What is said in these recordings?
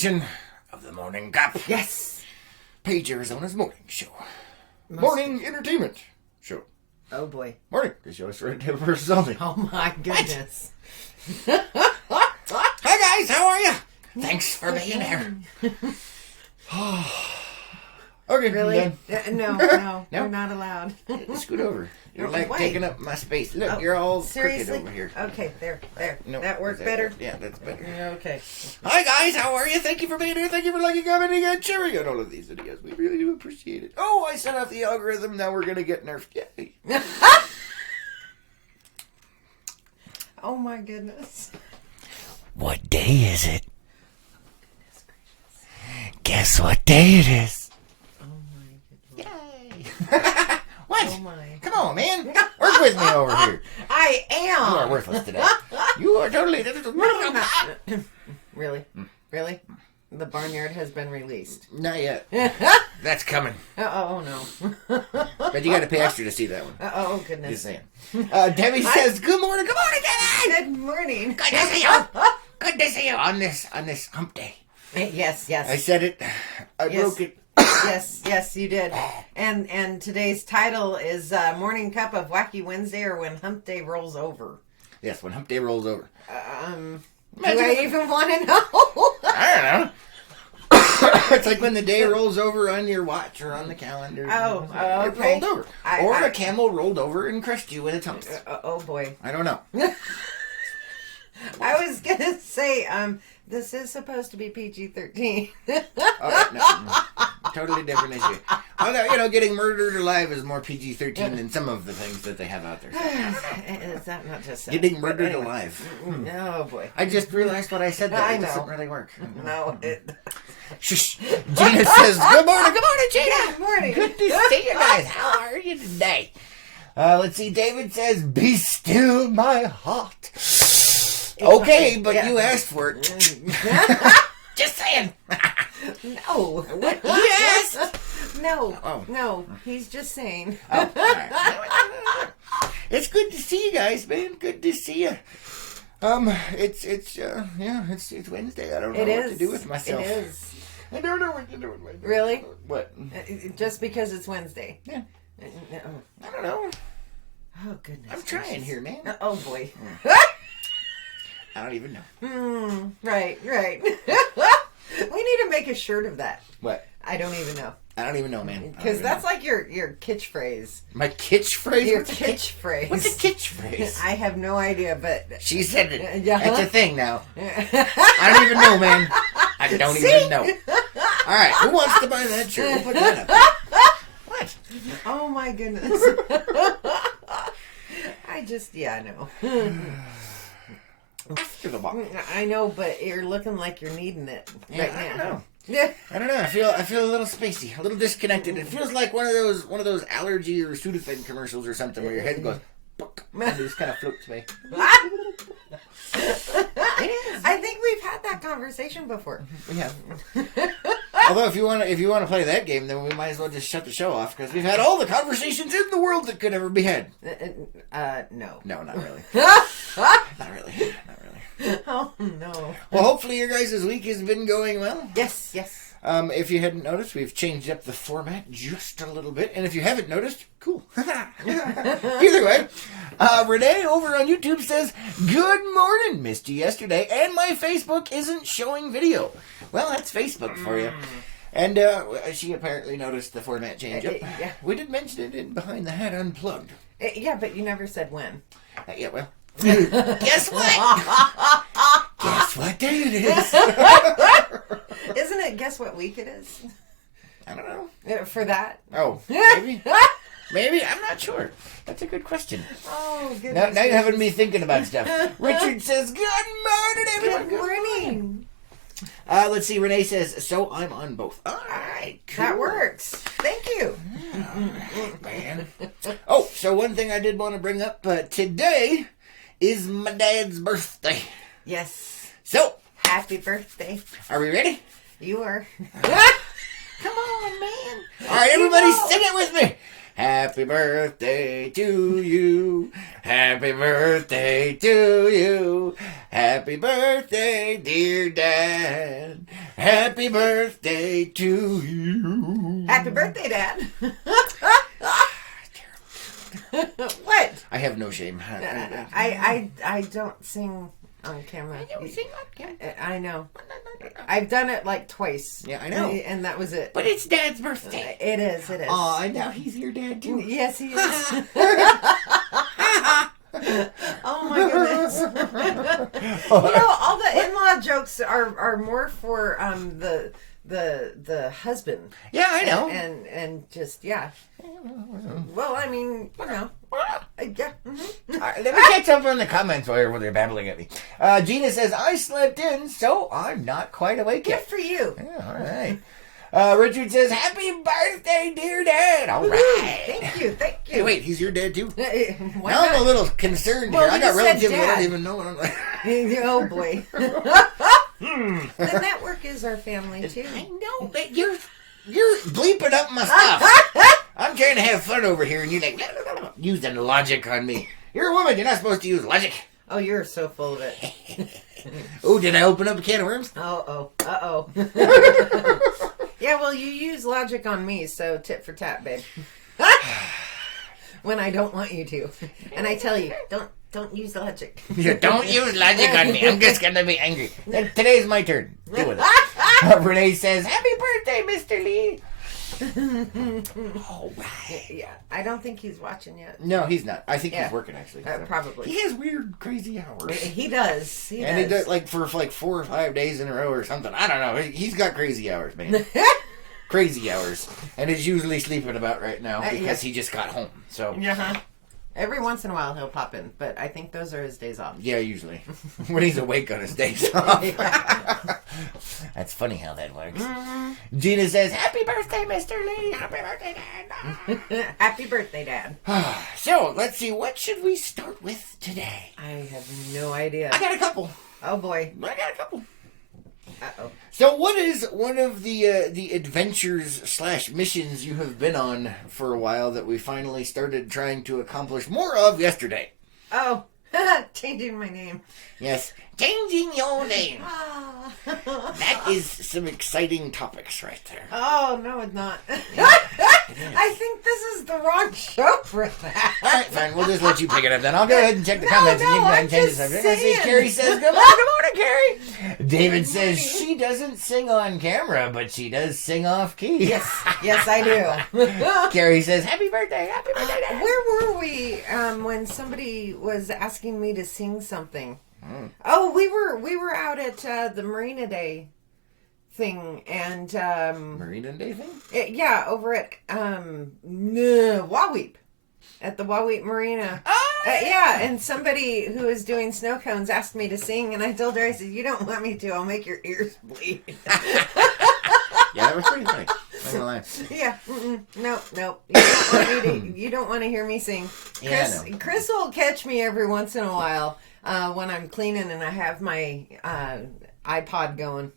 edition of the Morning Cup. Yes. Page Arizona's morning show. Morning entertainment show. Oh boy. Morning. The show is for entertainment purposes only. Oh my goodness. Hi guys, how are you? Thanks for being here. Okay, Really? No, we're not allowed. Scoot over. You're like Wait. taking up my space. Look, Oh, you're all seriously? crooked over here. Okay, there. No, That worked is better? Yeah, that's better. Okay. Hi guys, how are you? Thank you for being here. Thank you for liking, commenting, and sharing on all of these videos. We really do appreciate it. Oh, I set off the algorithm. Now we're gonna get nerfed. Yay. Oh my goodness. What day is it? Guess what day it is? Oh my goodness. Yay! What? Oh my. Come on, man. Work with me over here. I You are am. worthless today. You are totally... Really? Really? The barnyard has been released. Not yet. That's coming. Oh no. But you got to pay extra to see that one. Oh Just goodness. saying. Debbie says, good morning, Debbie! Good morning. Good to see you. Good to see you on this hump day. Yes. I said it. I Yes. broke it. Yes, you did. And today's title is Morning Cup of Wacky Wednesday, or When Hump Day Rolls Over. Yes, when hump day rolls over. Do Imagine I if- even want to know? I don't know. It's like when the day rolls over on your watch or on the calendar. Oh, It okay. rolled over. Or a camel rolled over and crushed you with its humps. Oh boy. I don't know. I was gonna say, this is supposed to be PG-13. Oh, no. Totally different issue. Although, getting murdered alive is more PG-13 than some of the things that they have out there. Is that not just that? Getting murdered Anyway. alive. Oh boy. I just realized what I said there. I It know. doesn't really work. No. Shush. Gina says, good morning, Gina. Good morning. Good to see you guys. How are you today? Let's see. David says, be still my heart. Okay, but Yeah. you asked for it. Just saying. No. What? You asked? No. Oh. No. He's just saying. Oh, all right. It's good to see you guys, man. Good to see you. It's Wednesday. I don't know what to do with myself. It is. I don't know what to do with myself. Really? What? Just because it's Wednesday. Yeah. No. I don't know. Oh goodness. I'm trying gracious. here, man. Oh boy. I don't even know. Right. We need to make a shirt of that. What? I don't even know. I don't even know, man. I don't Because even that's know. like your catchphrase. My catchphrase? Your What's a catchphrase. What's a catchphrase? I have no idea, but She said it. Yeah. That's a thing now. I don't even know, man. I don't even know. All right, who wants to buy that shirt? We'll put that up. What? oh my goodness. I know. After the ball. I know, but you're looking like you're needing it Yeah, right I don't now. know. Yeah. I don't know. I feel a little spacey, a little disconnected. It feels like one of those allergy or Sudafed commercials or something where your head goes, "Puck," and it just kind of floats away. I think we've had that conversation before. We have. Although if you want to play that game, then we might as well just shut the show off because we've had all the conversations in the world that could ever be had. No. No, not really. Not really. Oh no. Well, hopefully your guys' week has been going well. Yes. If you hadn't noticed, we've changed up the format just a little bit. And if you haven't noticed, cool. Either way, Renee over on YouTube says, good morning, missed you yesterday, and my Facebook isn't showing video. Well, that's Facebook for you. And she apparently noticed the format change up. Yeah. We did mention it in Behind the Hat Unplugged. Yeah, but you never said when. Yeah, well. Guess what? Guess what day it is? Isn't it guess what week it is? I don't know. For that? Oh, maybe. Maybe. I'm not sure. That's a good question. Oh, goodness. Now you're having me thinking about stuff. Richard says, good morning, everyone. Good morning. Let's see. Renee says, so I'm on both. All right. Cool. That works. Thank you. All right, man. Oh, so one thing I did want to bring up. Today is my dad's birthday. Yes. So, Happy birthday. are we ready? You are. Come on, man. All right, everybody sing it with me. Happy birthday to you. Happy birthday to you. Happy birthday, dear Dad. Happy birthday to you. Happy birthday, Dad. What? I have no shame. I don't sing on camera. I don't sing on camera. I know. I've done it like twice. Yeah, I know. And that was it. But it's Dad's birthday. It is. Oh, and now he's your dad too. Yes, he is. Oh my goodness. All the in-law jokes are more for the husband. Yeah, I know. And just, yeah. Well, I mean, yeah. Mm-hmm. Let me catch up on the comments while they're babbling at me. Gina says, I slept in, so I'm not quite awake Good yet. for you. Yeah, all right. Richard says, Happy birthday, dear Dad. All right. Thank you. Hey, wait, he's your dad too? Why Now not? I'm a little concerned Well, here. I you got said relatives that Dad. don't even know what I'm like. Oh boy. The network is our family too. I know, but you're bleeping up my stuff. I'm trying to have fun over here, and you're like, using logic on me. You're a woman. You're not supposed to use logic. Oh, you're so full of it. Oh, did I open up a can of worms? Uh-oh. Yeah, well, you use logic on me, so tit for tat, babe. When I don't want you to. And I tell you, don't use logic. You don't use logic on me. I'm just going to be angry. Today's my turn. Deal with it. Renee says, Happy birthday, Mr. Lee. All right. Yeah, I don't think he's watching yet. No, he's not. I think he's working, actually. Probably. He has weird, crazy hours. He does. He does, like, for 4 or 5 days in a row or something. I don't know. He's got crazy hours, man. Crazy hours. And is usually sleeping about right now because he just got home. So. Uh-huh. Every once in a while he'll pop in, but I think those are his days off. Yeah, usually. When he's awake on his days off. That's funny how that works. Mm-hmm. Gina says, Happy birthday, Mr. Lee. Happy birthday, Dad. Happy birthday, Dad. So, let's see. What should we start with today? I have no idea. I got a couple. Oh, boy. I got a couple. Uh-oh. So what is one of the adventures / missions you have been on for a while that we finally started trying to accomplish more of yesterday? Oh, changing my name. Yes, changing your name. Oh. That is some exciting topics right there. Oh, no, it's not. I think this is the wrong show for that. All right, fine. We'll just let you pick it up then. I'll go ahead and check the comments and you can change the subject. I see Carrie says, Good morning, Carrie. David says she doesn't sing on camera, but she does sing off key. Yes, I do. Carrie says, Happy birthday, Dad. Where were we when somebody was asking me to sing something? Oh, we were out at the Marina Day thing and Marina Day thing? Yeah, over at Waweep. At the Waweep Marina. Oh! Yeah, and somebody who was doing snow cones asked me to sing, and I told her, I said, you don't want me to, I'll make your ears bleed. Yeah, that was pretty funny. I'm gonna lie. Yeah, no. You don't want to hear me sing. Chris will catch me every once in a while when I'm cleaning and I have my iPod going.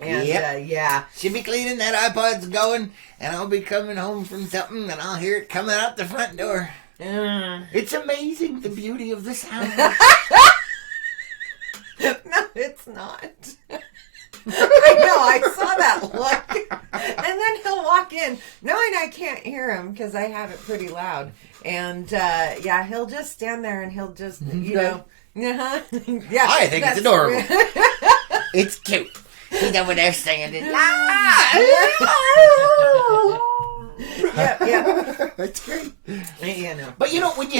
And yeah. She'll be cleaning, that iPod's going, and I'll be coming home from something, and I'll hear it coming out the front door. It's amazing, the beauty of the sound. No, it's not. I know, I saw that look. And then he'll walk in, knowing I can't hear him because I have it pretty loud. And he'll just stand there and he'll just, yeah. I think it's adorable. It's cute. He's over there singing it. Yeah. That's great. Yeah, no. But when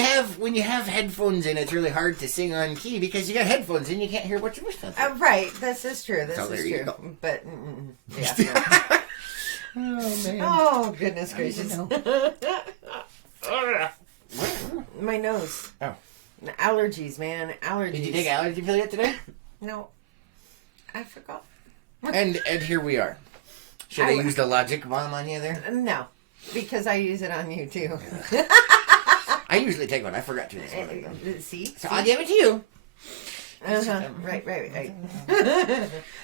you have headphones in, it's really hard to sing on key because you got headphones in, you can't hear what you're listening to. Right, this is true. This is true. But yeah. Oh man. Oh goodness gracious. My nose. Oh. Allergies, man. Allergies. Did you take allergy pill yet today? No. I forgot. And here we are. Should I use the logic bomb on you there? No. Because I use it on you too. I usually take one. I forgot to this morning. See? So I'll give it to you. Right.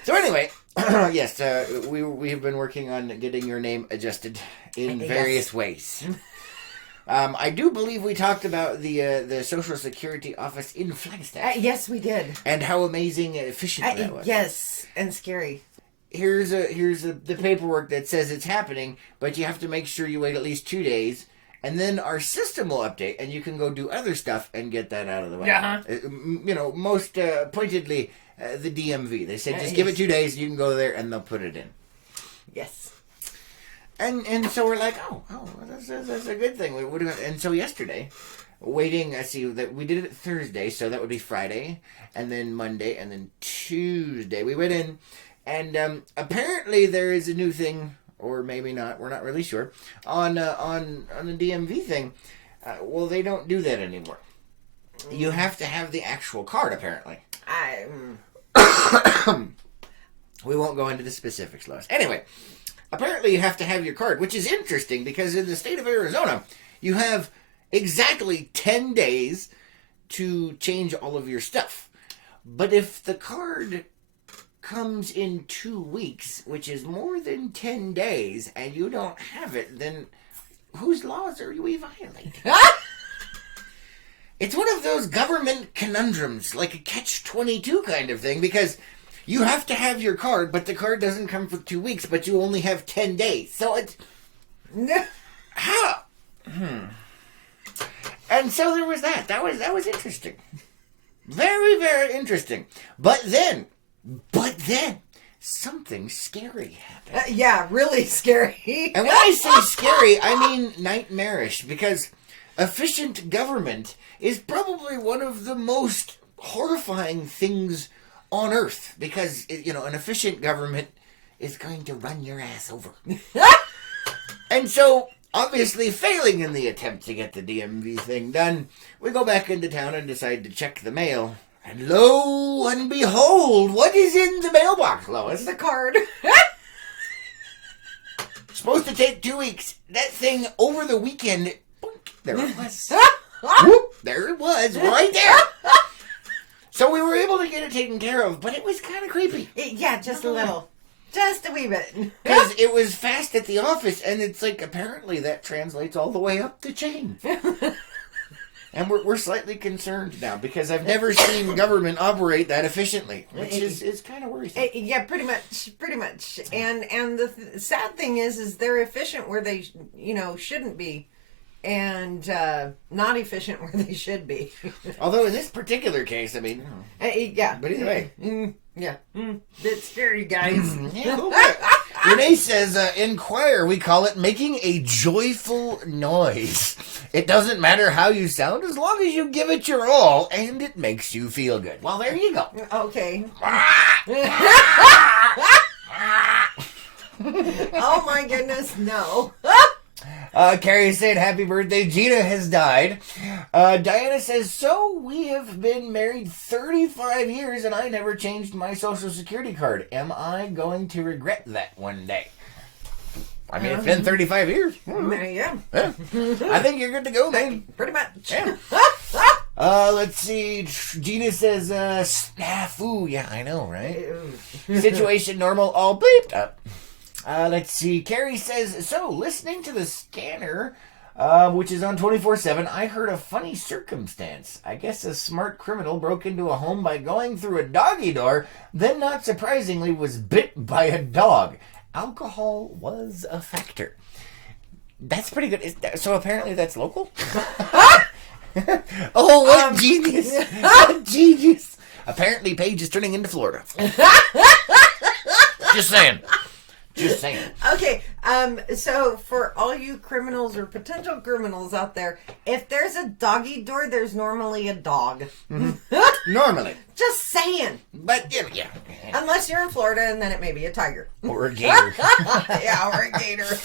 So anyway, yes, we have been working on getting your name adjusted in various ways. I do believe we talked about the Social Security office in Flagstaff. Yes, we did. And how amazing and efficient that was. Yes, and scary. here's the paperwork that says it's happening, but you have to make sure you wait at least 2 days, and then our system will update, and you can go do other stuff and get that out of the way. Most pointedly, the DMV. They said just give it 2 days, you can go there, and they'll put it in. Yes. And so we're like, that's a good thing. And so yesterday, waiting, I see that we did it Thursday, so that would be Friday, and then Monday, and then Tuesday. We went in, and apparently there is a new thing, or maybe not, we're not really sure, on the DMV thing. Well, they don't do that anymore. You have to have the actual card, apparently. We won't go into the specifics, Lois. Anyway, apparently you have to have your card, which is interesting because in the state of Arizona, you have exactly 10 days to change all of your stuff. But if the card comes in 2 weeks, which is more than 10 days, and you don't have it, then whose laws are we violating? It's one of those government conundrums, like a catch-22 kind of thing, because you have to have your card, but the card doesn't come for 2 weeks, but you only have 10 days. So it's... How? And so there was that. That was interesting. Very, very interesting. But then, something scary happened. Yeah, really scary. And when I say scary, I mean nightmarish, because efficient government is probably one of the most horrifying things on Earth, because, an efficient government is going to run your ass over. And so, obviously failing in the attempt to get the DMV thing done, we go back into town and decide to check the mail. And lo and behold, what is in the mailbox, Lois? The card. Supposed to take 2 weeks. That thing over the weekend, boink, there it was. Whoop, there it was, right there. So we were able to get it taken care of, but it was kind of creepy. Yeah, just a little. Just a wee bit. Because it was fast at the office, and it's like, apparently that translates all the way up the chain. And we're slightly concerned now, because I've never seen government operate that efficiently, which is kind of worrisome. Yeah, pretty much. And the sad thing is they're efficient where they, shouldn't be. And not efficient where they should be. Although in this particular case, I mean... yeah. But either way. Yeah. Bit scary, guys. Yeah, a little bit. Renee says, in choir, we call it making a joyful noise. It doesn't matter how you sound as long as you give it your all and it makes you feel good. Well, there you go. Okay. Oh, my goodness, no. Carrie said, happy birthday. Gina has died. Diana says, so we have been married 35 years and I never changed my social security card. Am I going to regret that one day? I mean, it's been 35 years. Yeah. I think you're good to go, man. Pretty much. Yeah. Let's see. Gina says, snafu. Yeah, I know, right? Situation normal, all bleeped up. Let's see. Carrie says, so listening to the scanner, which is on 24/7, I heard a funny circumstance. I guess a smart criminal broke into a home by going through a doggy door, then not surprisingly was bit by a dog. Alcohol was a factor. That's pretty good. So apparently that's local? Oh, what genius. What genius. Apparently Paige is turning into Florida. Just saying. Just saying. Okay, so for all you criminals or potential criminals out there, if there's a doggy door, there's normally a dog. Mm-hmm. Normally. Just saying. But, yeah. Unless you're in Florida, and then it may be a tiger. Or a gator. Yeah, or a gator.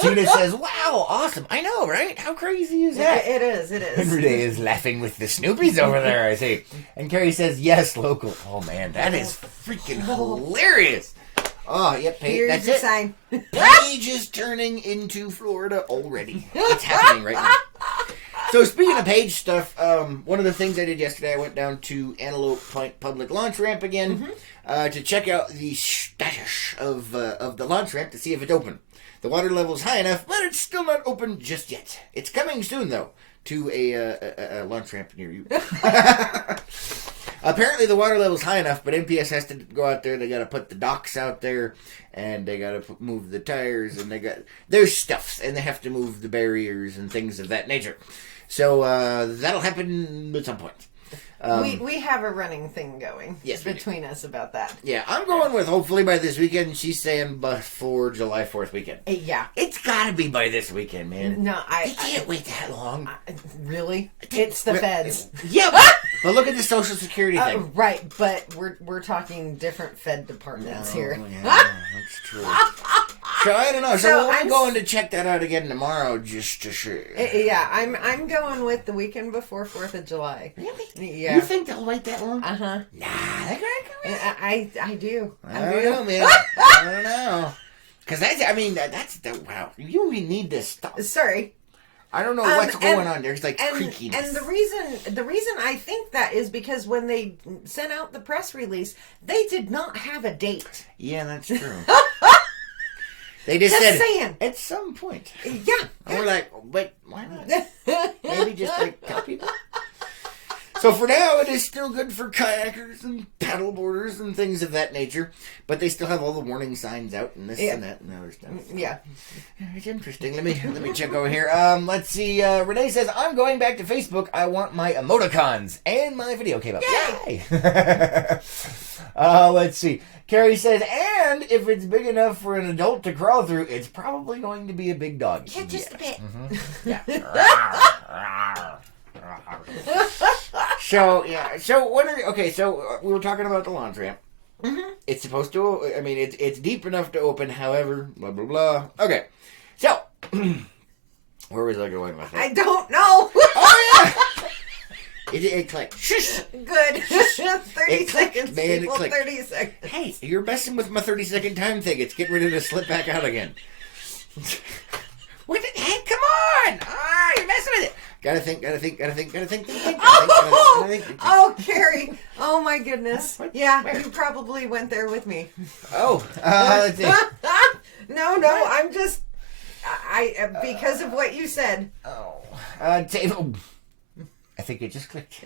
Gina says, wow, awesome. I know, right? How crazy is that? It is. And Renee is laughing with the Snoopies over there, I see. And Carrie says, yes, local. Oh, man, that is freaking hilarious. Oh, yep, Paige. Here's That's your it. sign. Paige is turning into Florida already. It's happening right now. So speaking of Paige stuff, one of the things I did yesterday, I went down to Antelope Point Public Launch Ramp again to check out the status of the launch ramp to see if it's open. The water level's high enough, but it's still not open just yet. It's coming soon, though, to a launch ramp near you. Apparently the water level's high enough, but MPS has to go out there. They got to put the docks out there, and they got to move the tires, and there's stuff, and they have to move the barriers and things of that nature. So that'll happen at some point. We have a running thing going between us about that. Yeah, I'm going with hopefully by this weekend. She's saying before July 4th weekend. Yeah. It's got to be by this weekend, man. No, I can't wait that long. Really? It's the feds. Yeah, but look at the Social Security thing. Right, but we're talking different Fed departments here. Yeah, that's true. So I don't know. So I'm going to check that out again tomorrow, just to sure. Yeah, I'm going with the weekend before 4th of July. Really? Yeah. You think they'll wait that long? Uh huh. Nah, they're gonna come I do. I don't know, man. I don't know. Because that's the wow. You only need this stuff. Sorry. I don't know what's going on. There's like creakiness. And the reason I think that is because when they sent out the press release, they did not have a date. Yeah, that's true. They just said saying. At some point. Yeah. And we're like, but why not? Maybe just like tell people. So for now, it is still good for kayakers and paddleboarders and things of that nature. But they still have all the warning signs out and this and that and other stuff. Yeah. It's interesting. Let me check over here. Let's see. Renee says, I'm going back to Facebook. I want my emoticons. And my video came up. Yay! Let's see. Carrie says, and if it's big enough for an adult to crawl through, it's probably going to be a big dog. Yeah, just a bit. Mm-hmm. Yeah. So what are okay? So we were talking about the launch ramp. Mm-hmm. It's supposed to. I mean, it's deep enough to open. However, blah blah blah. Okay, so where was I going with that? I don't know. Oh yeah. It clicked. Shush. Good. 30 seconds. Man, people, it clicked. 30 seconds. Hey, you're messing with my 30-second time thing. It's getting ready to slip back out again. What? Hey, come on! Ah, you're messing with it. Gotta think. Oh, Carrie. Oh, my goodness. Yeah, you probably went there with me. Oh, let's see. No, I'm just... because of what you said. Dave, I think it just clicked.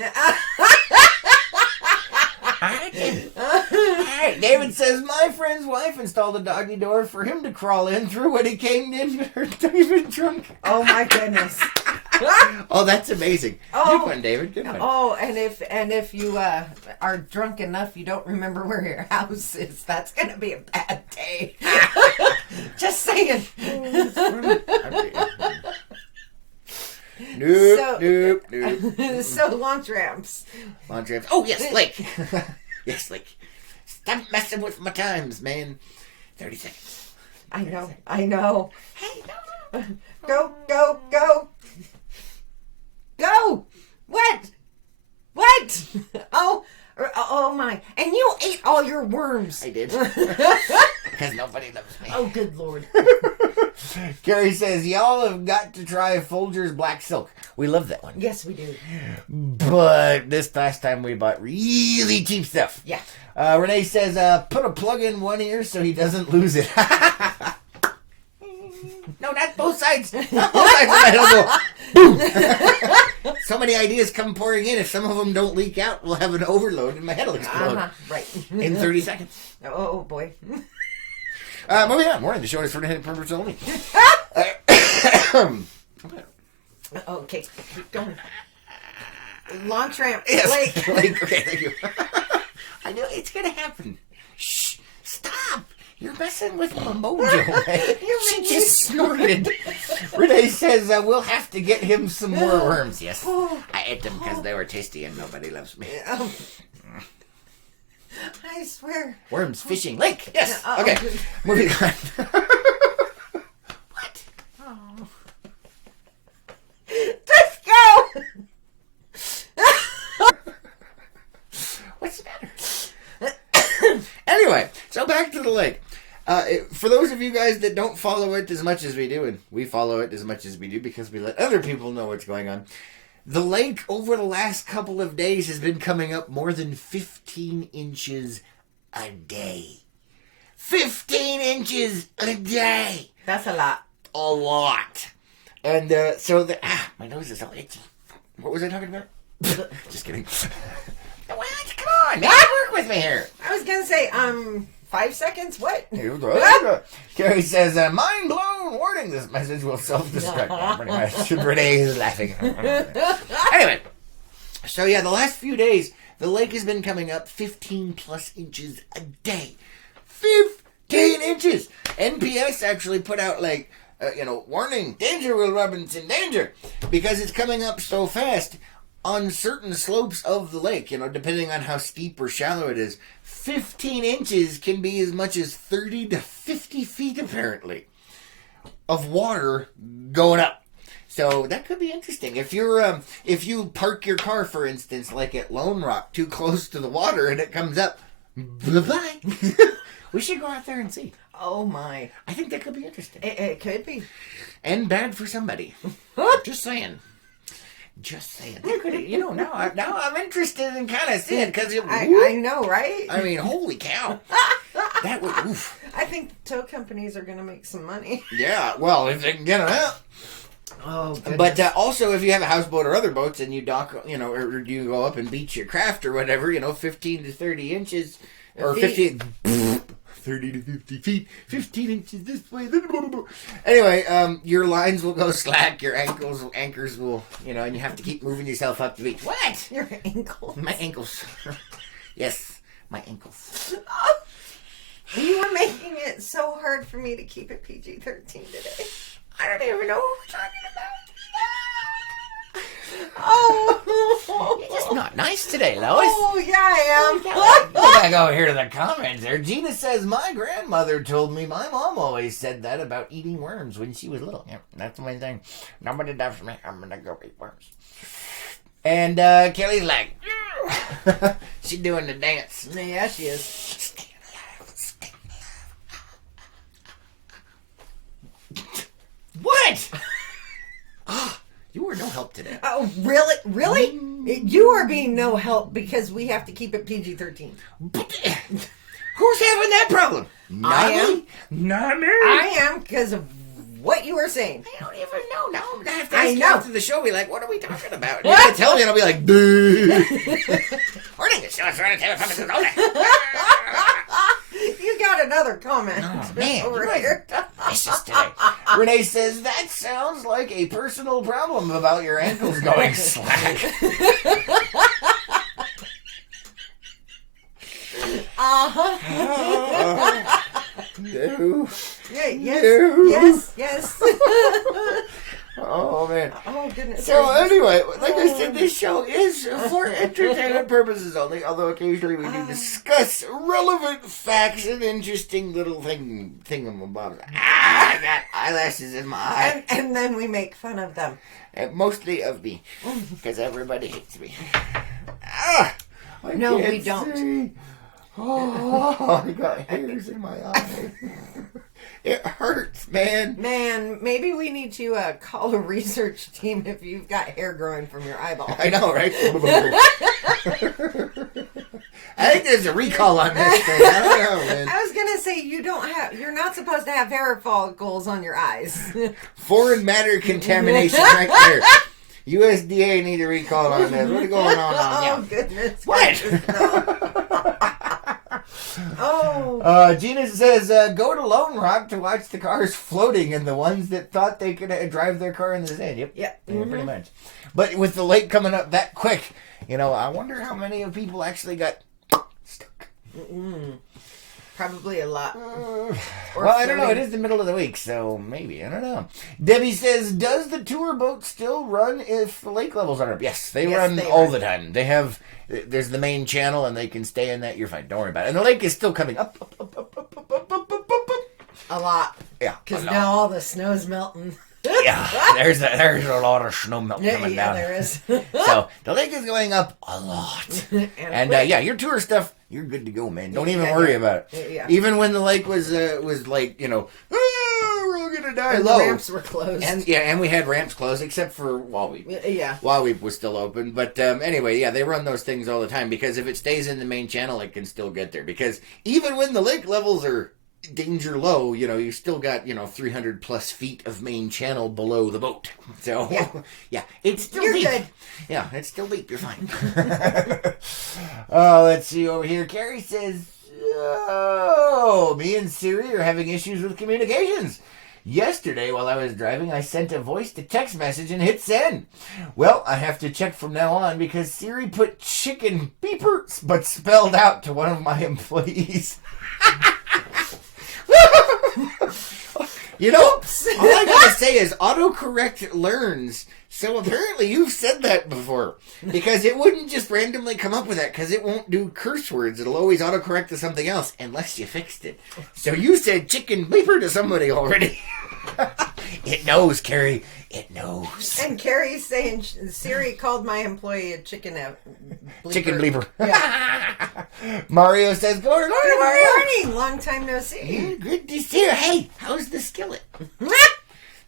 Alright, David says, my friend's wife installed a doggy door for him to crawl in through when he came in her David trunk. Oh my goodness. Oh, that's amazing. Oh. Good one, David. Good one. Oh, and if you are drunk enough you don't remember where your house is, that's gonna be a bad day. Just saying. Nope. So launch ramps. Oh, yes, Lake. Yes, Lake. Stop messing with my times, man. 30 seconds. I know. Hey, no. Go. Go! What? Oh my. And you ate all your worms. I did. Because nobody loves me. Oh, good Lord. Carrie says, y'all have got to try Folger's Black Silk. We love that one. Yes, we do. But this last time we bought really cheap stuff. Yeah. Renee says, put a plug in one ear so he doesn't lose it. No, not both sides. Both sides of my head will go boom. So many ideas come pouring in. If some of them don't leak out, we'll have an overload and my head will explode. Right. In 30 seconds. Oh, boy. Moving on. Morning. The show is for entertainment purposes only. Okay, keep going. Launch ramp. Yes. Lake. Okay, thank you. I know it's going to happen. Shh. Stop. You're messing with my mojo. She just snorted. Renee says, we'll have to get him some more worms. Yes. I ate them because they were tasty and nobody loves me. I swear. Worms, fishing, lake. Yes. Okay. Good. Moving on. What? Oh. Just go. What's the matter? Anyway, so back to the lake. For those of you guys that don't follow it as much as we do, and we follow it as much as we do because we let other people know what's going on, the lake over the last couple of days has been coming up more than 15 inches a day. 15 inches a day! That's a lot. A lot. And my nose is all itchy. What was I talking about? Just kidding. What? Come with me here. I was gonna say, 5 seconds. What? Carrie says, mind blown. Warning: this message will self-destruct. Yeah, pretty much. Renee is laughing. Anyway, so yeah, the last few days, the lake has been coming up 15 plus inches a day. 15 inches. NPS actually put out warning, danger, Will Robinson, danger, because it's coming up so fast on certain slopes of the lake, depending on how steep or shallow it is. 15 inches can be as much as 30 to 50 feet, apparently, of water going up. So that could be interesting. If you park your car, for instance, like at Lone Rock, too close to the water and it comes up, bye-bye. We should go out there and see. Oh, my. I think that could be interesting. It could be. And bad for somebody. Just saying. Now I'm interested in kind of seeing, because I know, right? I mean, holy cow. That would, oof. I think tow companies are going to make some money. Yeah, well, if they can get them out. Oh, goodness. But also, if you have a houseboat or other boats and you dock, or you go up and beach your craft or whatever, 15 to 30 inches, or 15... 30 to 50 feet, 15 inches this way. Anyway, your lines will go slack, your anchors will, and you have to keep moving yourself up the beach. What? Your ankles. My ankles. Yes, my ankles. You were making it so hard for me to keep it PG-13 today. I don't even know what we're talking about. Oh, You're just not nice today, Lois. Oh, yeah, I am. I gotta go here to the comments there. Gina says, my grandmother told me my mom always said that about eating worms when she was little. Yeah, that's my thing. Nobody does me. I'm gonna go eat worms. And Kelly's like, she's doing the dance. Yeah, she is. Stay alive. Stay alive. What? You were no help today. Oh, really? Really? You are being no help because we have to keep it PG-13. Who's having that problem? I am. Not me. I am, because of what you were saying. I don't even know. Now I'm going to have to I ask you know. after the show, be like, what are we talking about? And you're going to tell me and I'll be like, boo. Morning, the show is running telephone all day. You got another comment Oh, man, over you guys here. are vicious today. Renee says, that sounds like a personal problem about your ankles going slack. No. Yeah, yes, No. yes. Oh, man. Oh, goodness. So anyway, like I said, this show is for entertainment purposes only, although occasionally we do discuss relevant facts and interesting little thingamabobs. I got eyelashes in my eye. And then we make fun of them. And mostly of me, because everybody hates me. No, we don't. See. Oh, I got hairs in my eye. It hurts, man. Man, maybe we need to call a research team if you've got hair growing from your eyeball. I know, right? I think there's a recall on this thing. I don't know, man. I was gonna say you're not supposed to have hair follicles on your eyes. Foreign matter contamination right there. USDA need a recall on this. What's going on Oh, now? goodness. What? Oh. Gina says, go to Lone Rock to watch the cars floating and the ones that thought they could drive their car in the sand. Yep. Yeah. Yeah, pretty much. But with the lake coming up that quick, I wonder how many of people actually got stuck. Probably a lot. Well, I don't know. It is the middle of the week, so maybe. I don't know. Debbie says, does the tour boat still run if the lake levels are up? Yes, they run all the time. They have, there's the main channel, and they can stay in that. You're fine. Don't worry about it. And the lake is still coming up. A lot. Yeah. Because now all the snow's melting. Yeah, there's a lot of snow melt coming down. Yeah, there is. So the lake is going up a lot. And your tour stuff, you're good to go, man. Don't even worry about it. Yeah. Even when the lake was like, we're all gonna die And low. the ramps were closed. And we had ramps closed except for Wallweep. Yeah. Wallweep was still open, but anyway, they run those things all the time because if it stays in the main channel, it can still get there. Because even when the lake levels are danger low, you still got, 300 plus feet of main channel below the boat. So, yeah it's still You're deep. good. Yeah, it's still deep. You're fine. Oh, let's see over here. Carrie says, me and Siri are having issues with communications. Yesterday, while I was driving, I sent a voice-to-text message and hit send. Well, I have to check from now on because Siri put chicken beeper, but spelled out to one of my employees. All I gotta say is autocorrect learns. So apparently you've said that before. Because it wouldn't just randomly come up with that, because it won't do curse words. It'll always autocorrect to something else, unless you fixed it. So you said chicken bleeper to somebody already. It knows, Carrie. It knows. And Carrie's saying Siri called my employee a chicken bleeper. Chicken bleeper. Yeah. Mario says, Good morning, Mario. Good morning. Long time no see. Yeah, good to see you. Hey, how's the skillet?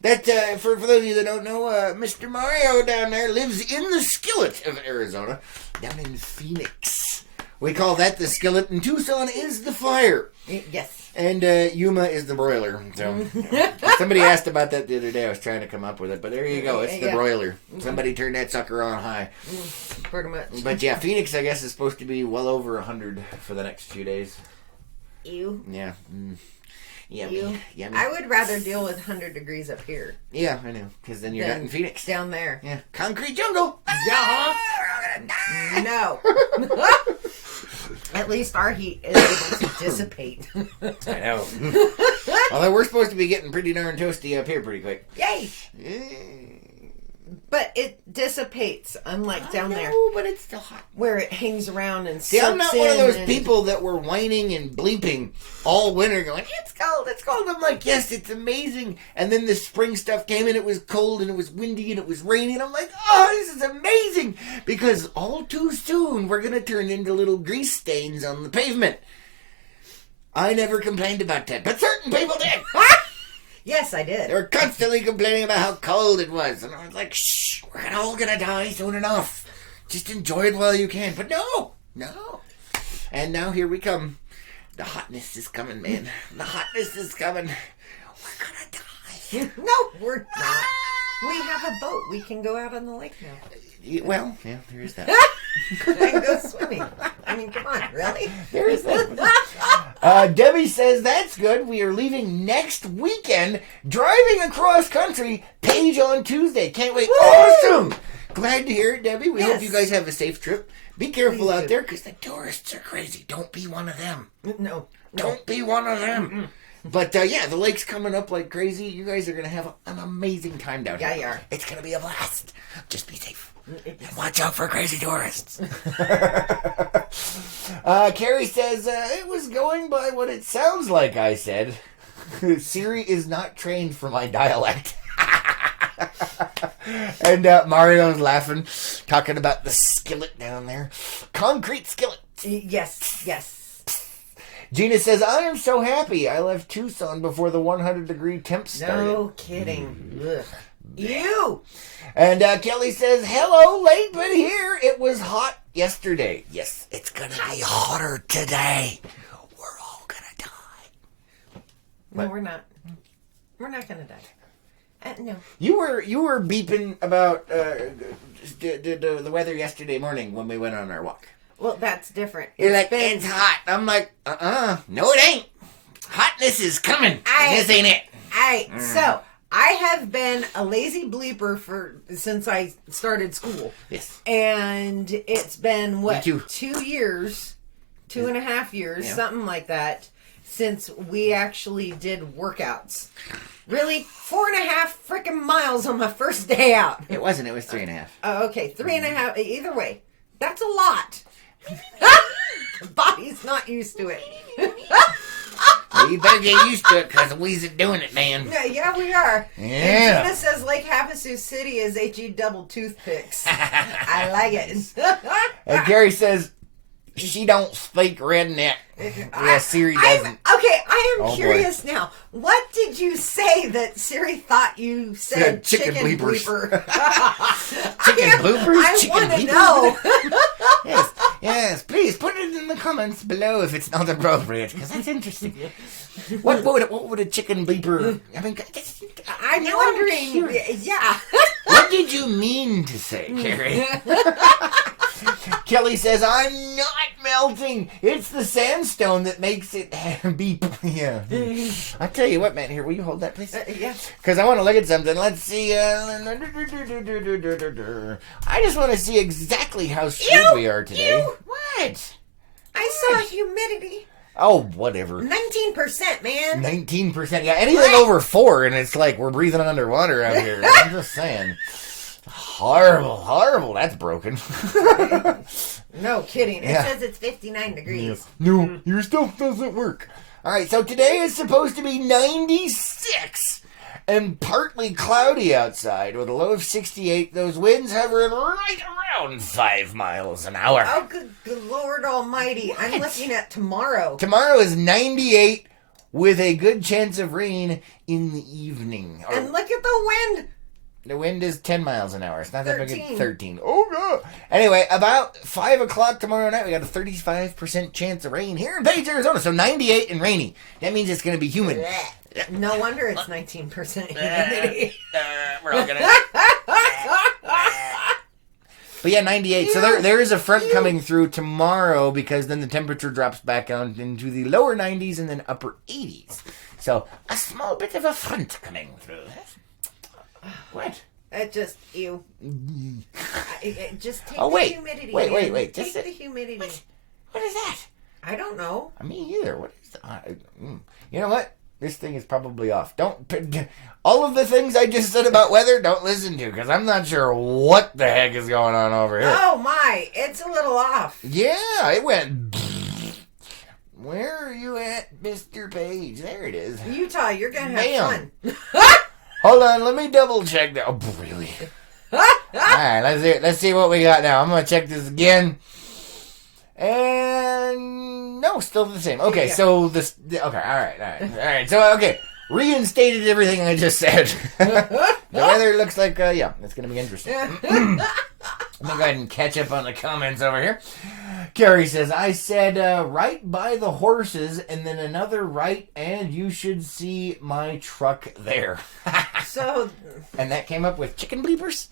That, for those of you that don't know, Mr. Mario down there lives in the skillet of Arizona, down in Phoenix. We call that the skillet, and Tucson is the fire. Yes. And Yuma is the broiler. So somebody asked about that the other day. I was trying to come up with it, but there you go. It's the broiler. Somebody turned that sucker on high. Pretty much. But yeah, Phoenix, I guess, is supposed to be well over 100 for the next few days. Ew. Yeah. Yummy. Ew. Yummy. I would rather deal with 100 degrees up here. Yeah, I know. Because then you're not in Phoenix. Down there. Yeah. Concrete jungle. Yeah. No. At least our heat is able to dissipate. I know. Although we're supposed to be getting pretty darn toasty up here pretty quick. Yay! But it dissipates, unlike down there. No, but it's still hot. Where it hangs around and See, soaks I'm not one of those and... people that were whining and bleeping all winter going, it's cold, it's cold. I'm like, yes, it's amazing. And then the spring stuff came and it was cold and it was windy and it was rainy. And I'm like, oh, this is amazing. Because all too soon, we're going to turn into little grease stains on the pavement. I never complained about that, but certain people did. Yes, I did. They were constantly complaining about how cold it was. And I was like, shh, we're all going to die soon enough. Just enjoy it while you can. But no. And now here we come. The hotness is coming, man. The hotness is coming. We're going to die. No, we're not. We have a boat. We can go out on the lake now. Well, yeah, there is that. And go swimming. I mean, come on, really? There is that. Debbie says, that's good. We are leaving next weekend, driving across country, Page on Tuesday. Can't wait. Woo! Awesome. Glad to hear it, Debbie. We hope you guys have a safe trip. Be careful out there, because the tourists are crazy. Don't be one of them. No. Don't be one of them. Mm-mm. But, yeah, the lake's coming up like crazy. You guys are going to have an amazing time down here. Yeah, you are. It's going to be a blast. Just be safe. And watch out for crazy tourists. Carrie says, it was going by what it sounds like, I said. Siri is not trained for my dialect. And Mario's laughing, talking about the skillet down there. Concrete skillet. Yes. Gina says, I am so happy. I left Tucson before the 100-degree temp started. No kidding. Ugh. Ew. And Kelly says, hello, late but here. It was hot yesterday. Yes, it's going to be hotter today. We're all going to die. No, we're not. We're not going to die. No. You were beeping about the weather yesterday morning when we went on our walk. Well, that's different. You're like, it's hot. I'm like, no it ain't. Hotness is coming. This ain't it. So, I have been a lazy bleeper since I started school. Yes. And it's been, what, Me too. 2 years, 2.5 years, something like that, since we actually did workouts. Really? 4.5 freaking miles on my first day out. It wasn't. It was 3.5. Oh, okay. 3.5. Either way. That's a lot. Body's not used to it. Well, you better get used to it because we's doing it, man. Yeah, we are. Yeah. And Gina says Lake Havasu City is HE double toothpicks. I like it. And Gary says she don't speak redneck. Yeah, Siri doesn't. I am curious now. What did you say that Siri thought you said? Chicken bleepers. bleeper. Chicken bloopers? I Chicken want to bleepers? know. Yes. Yes, please put it in the comments below if it's not appropriate, because that's interesting. What would a chicken bleeper? I mean, I'm wondering. Yeah. What did you mean to say, Carrie? Kelly says, I'm not melting. It's the sandstone that makes it beep. Yeah. I'll tell you what, man. Here, will you hold that, please? Yes. Because I want to look at something. Let's see. I just want to see exactly how screwed we are today. Ew. What? I saw humidity. Oh, whatever. 19%, man. 19%. Yeah, anything over 4, and it's like we're breathing underwater out here. I'm just saying. Horrible. That's broken. No kidding. It Yeah. says it's 59 degrees. No, your stuff doesn't work. All right, so today is supposed to be 96 and partly cloudy outside with a low of 68. Those winds hovering right around 5 miles an hour. Oh, good Lord Almighty. What? I'm looking at tomorrow. Tomorrow is 98 with a good chance of rain in the evening. And look at the wind. The wind is 10 miles an hour. It's not that big. 13. 13. Oh, God. Anyway, about 5 o'clock tomorrow night, we got a 35% chance of rain here in Page, Arizona. So 98 and rainy. That means it's going to be humid. No wonder it's 19% humidity. We're all going to... But yeah, 98. So there is a front coming through tomorrow because then the temperature drops back down into the lower 90s and then upper 80s. So a small bit of a front coming through. What? It just, ew. Just take Oh, wait. the humidity. Wait. Man. Just Take the humidity. What is that? I don't know. Me either. What is that? You know what? This thing is probably off. All of the things I just said about weather, don't listen to, because I'm not sure what the heck is going on over here. Oh, my. It's a little off. Yeah, it went... Where are you at, Mr. Page? There it is. Utah, you're going to have fun. Hold on, let me double check that. Oh, really? Alright, let's see what we got now. I'm going to check this again. And... No, still the same. Okay, Yeah. so this... Okay, alright. So, okay. Reinstated everything I just said. The weather looks like, it's going to be interesting. Let me go ahead and catch up on the comments over here. Carrie says, I said right by the horses and then another right and you should see my truck there. So, And that came up with chicken bleepers?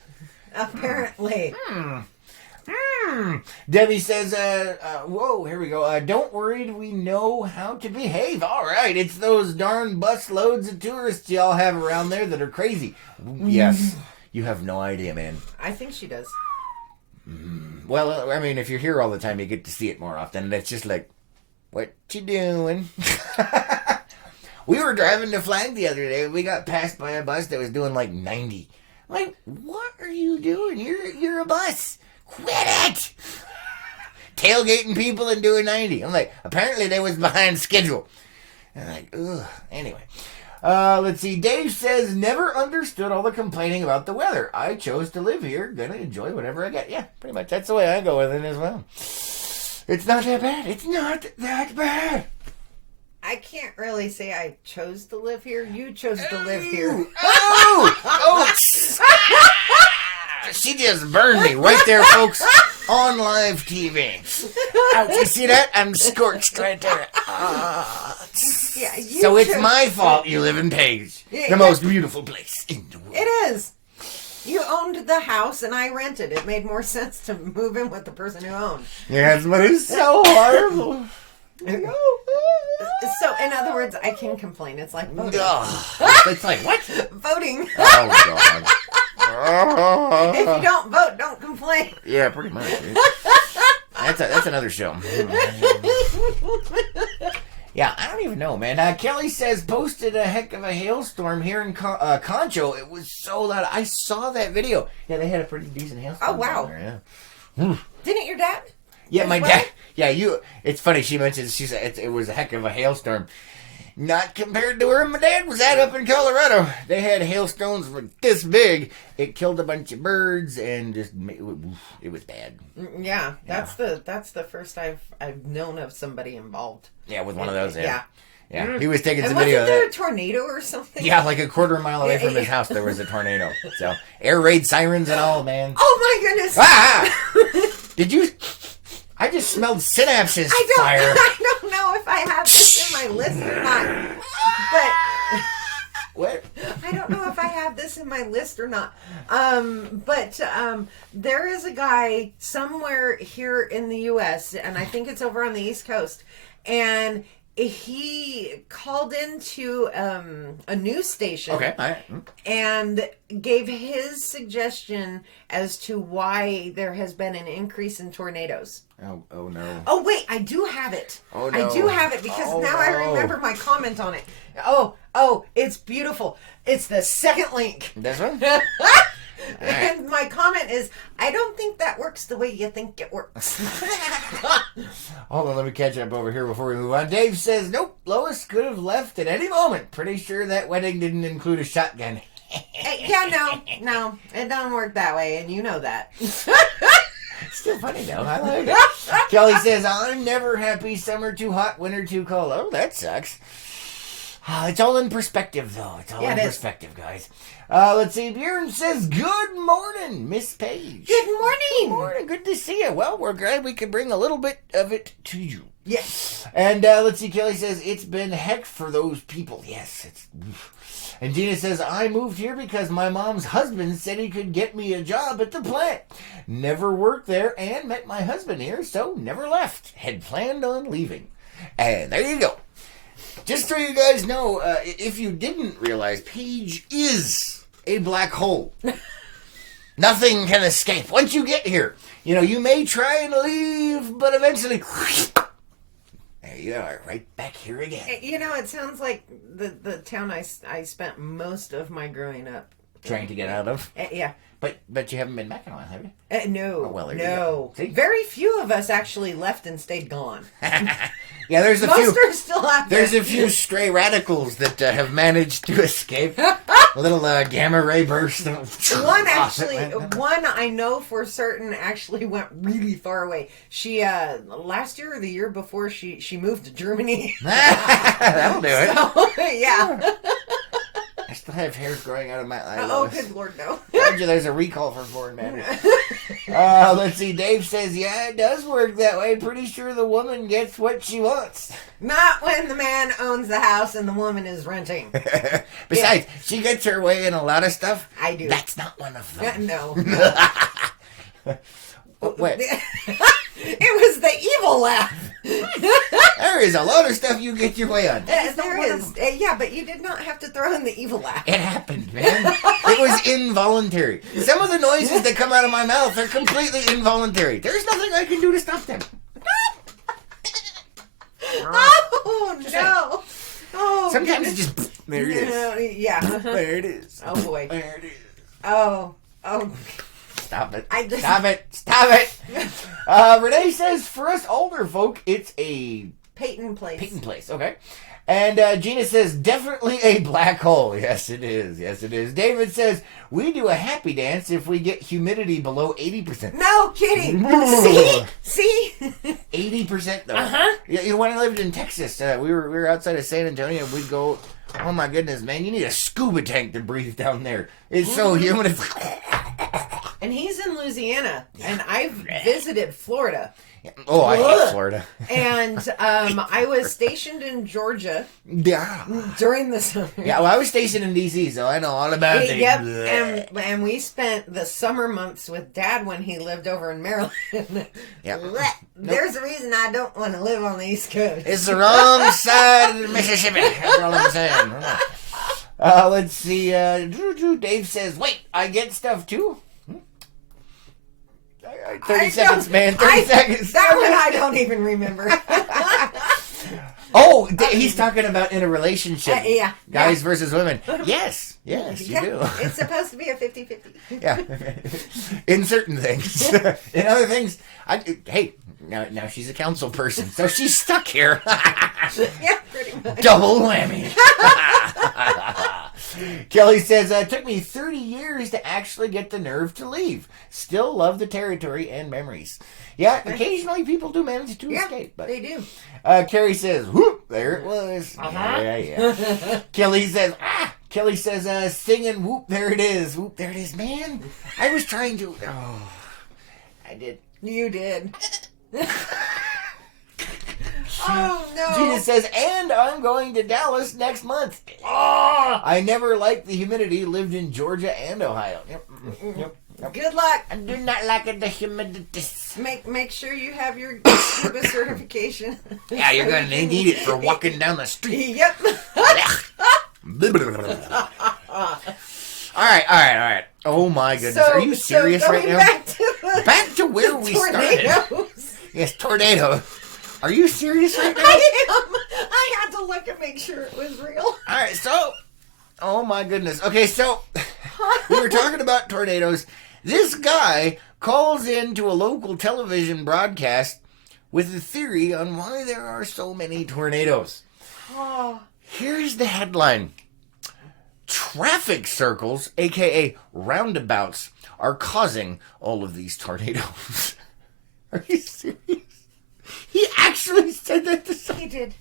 apparently. Debbie says, whoa, here we go. Don't worry, we know how to behave. All right, it's those darn bus loads of tourists y'all have around there that are crazy. Yes, you have no idea, man. I think she does. Well, I mean, if you're here all the time, you get to see it more often. And it's just like, what you doing? We were driving to Flag the other day. We got passed by a bus that was doing like 90. Like, what are you doing? You're a bus. Quit it! Tailgating people and doing 90. I'm like, apparently they was behind schedule. And I'm like, ugh. Anyway. Let's see. Dave says, never understood all the complaining about the weather. I chose to live here. Gonna enjoy whatever I get. Yeah, pretty much. That's the way I go with it as well. It's not that bad. It's not that bad. I can't really say I chose to live here. You chose to live here. Oh! She just burned me right there, folks, on live TV. Ouch, you see that? I'm scorched right there. Yeah, So it's my fault you live in Page, the most beautiful place in the world. It is. You owned the house and I rented. It made more sense to move in with the person who owned. Yes, but it's so horrible. So, in other words, I can complain. It's like voting. It's like, what? Voting. Oh, God. If you don't vote, don't complain. Yeah, pretty much. That's another show. Yeah, I don't even know, man. Kelly says, posted a heck of a hailstorm here in Concho. It was so loud. I saw that video. Yeah, they had a pretty decent hailstorm. Oh, wow. There, yeah. Didn't your dad? Yeah, my well? dad. Yeah, it's funny. She mentioned, she said it was a heck of a hailstorm. Not compared to where my dad was at up in Colorado. They had hailstones like this big. It killed a bunch of birds and just it was bad. Yeah, that's the first I've known of somebody involved. Yeah, with one of those. Yeah. Yeah. He was taking And some video wasn't of there that. a tornado or something? Yeah, like a quarter mile away from his house, there was a tornado. So air raid sirens and all, man. Oh my goodness! Ah! Did you? I just smelled synapses I fire. don't know if I have this in my list or not. But What? I don't know if I have this in my list or not. But there is a guy somewhere here in the U.S., and I think it's over on the East Coast, and he called into a news station. Okay. All right. And gave his suggestion as to why there has been an increase in tornadoes. Oh no. Oh wait, I do have it. Oh, no. I do have it because now I remember my comment on it. Oh, it's beautiful. It's the second link. This one? And my comment is, I don't think that works the way you think it works. Hold on, let me catch up over here before we move on. Dave says, nope, Lois could have left at any moment. Pretty sure that wedding didn't include a shotgun. Yeah, no, it don't work that way, and you know that. Still funny though, I like it. Kelly says, I'm never happy, summer too hot, winter too cold. Oh, that sucks. It's all in perspective, though. It's all in perspective, guys. Let's see. Bjorn says, good morning, Miss Page. Good morning. Good morning. Good to see you. Well, we're glad we could bring a little bit of it to you. Yes. And let's see. Kelly says, it's been heck for those people. Yes. And Gina says, I moved here because my mom's husband said he could get me a job at the plant. Never worked there and met my husband here, so never left. Had planned on leaving. And there you go. Just so you guys know, if you didn't realize, Paige is a black hole. Nothing can escape. Once you get here, you may try and leave, but eventually, there you are, right back here again. It sounds like the town I spent most of my growing up Trying to get out of? Yeah. But you haven't been back in a while, have you? No. Oh, well, there you no. go. See? Very few of us actually left and stayed gone. Yeah, there's a Most few. are still out there. There's a few stray radicals that have managed to escape. A little gamma ray burst. One I know for certain actually went really far away. She last year or the year before she moved to Germany. That'll do it. So, yeah. I still have hairs growing out of my eyes. Oh, good Lord, no. Told you there's a recall for foreign matter. Let's see. Dave says, yeah, it does work that way. Pretty sure the woman gets what she wants. Not when the man owns the house and the woman is renting. Besides, she gets her way in a lot of stuff. I do. That's not one of them. No. Wait. It was the evil laugh. There is a lot of stuff you get your way on. There is. Yeah, but you did not have to throw in the evil laugh. It happened, man. It was involuntary. Some of the noises that come out of my mouth are completely involuntary. There's nothing I can do to stop them. Oh, no. Oh, sometimes it just... There it is. Yeah. There it is. Oh, boy. There it is. Oh. Stop it. Stop Stop it. Renee says, for us older folk, it's a... Peyton Place. Okay. And Gina says, definitely a black hole. Yes, it is. Yes, it is. David says, we do a happy dance if we get humidity below 80%. No kidding. See? 80% though. Uh-huh. Yeah, when I lived in Texas, we were outside of San Antonio. We'd go, oh my goodness, man, you need a scuba tank to breathe down there. It's so humid. It's and he's in Louisiana, and I've visited Florida. Oh, I hate Florida. And I was stationed in Georgia during the summer. Yeah, well, I was stationed in D.C., so I know all about it. Yep, and we spent the summer months with Dad when he lived over in Maryland. Yep. There's a reason I don't want to live on the East Coast. It's the wrong side of Mississippi. That's all I'm saying. Let's see. Dave says, wait, I get stuff too? 30 seconds, man. 30 seconds. That one I don't even remember. Oh, he's talking about in a relationship. Yeah. Guys versus women. Yes, you do. It's supposed to be a 50-50. Yeah. In certain things. In other things, hey, now she's a council person, so she's stuck here. Yeah, pretty much. Double whammy. Kelly says, it took me 30 years to actually get the nerve to leave. Still love the territory and memories. Yeah, occasionally people do manage to escape. But they do. Carrie says, whoop, there it was. Uh-huh. Yeah. Kelly says, singing, whoop, there it is. Whoop, there it is. Man, I was trying to... Oh, I did. You did. Oh, no. Gina says, and I'm going to Dallas next month. Oh, I never liked the humidity, lived in Georgia and Ohio. Yep. Good luck. I do not like the humidity. Make sure you have your scuba certification. Yeah, you're going to need it for walking down the street. Yep. All right. Oh, my goodness. Are you serious right now? Back to where we started. Yes, tornado. Are you serious right now? I am. I had to look and make sure it was real. All right, so, oh my goodness. Okay, so we were talking about tornadoes. This guy calls into a local television broadcast with a theory on why there are so many tornadoes. Oh. Here's the headline. Traffic circles, aka roundabouts, are causing all of these tornadoes. Are you serious? He actually said that to someone. He did.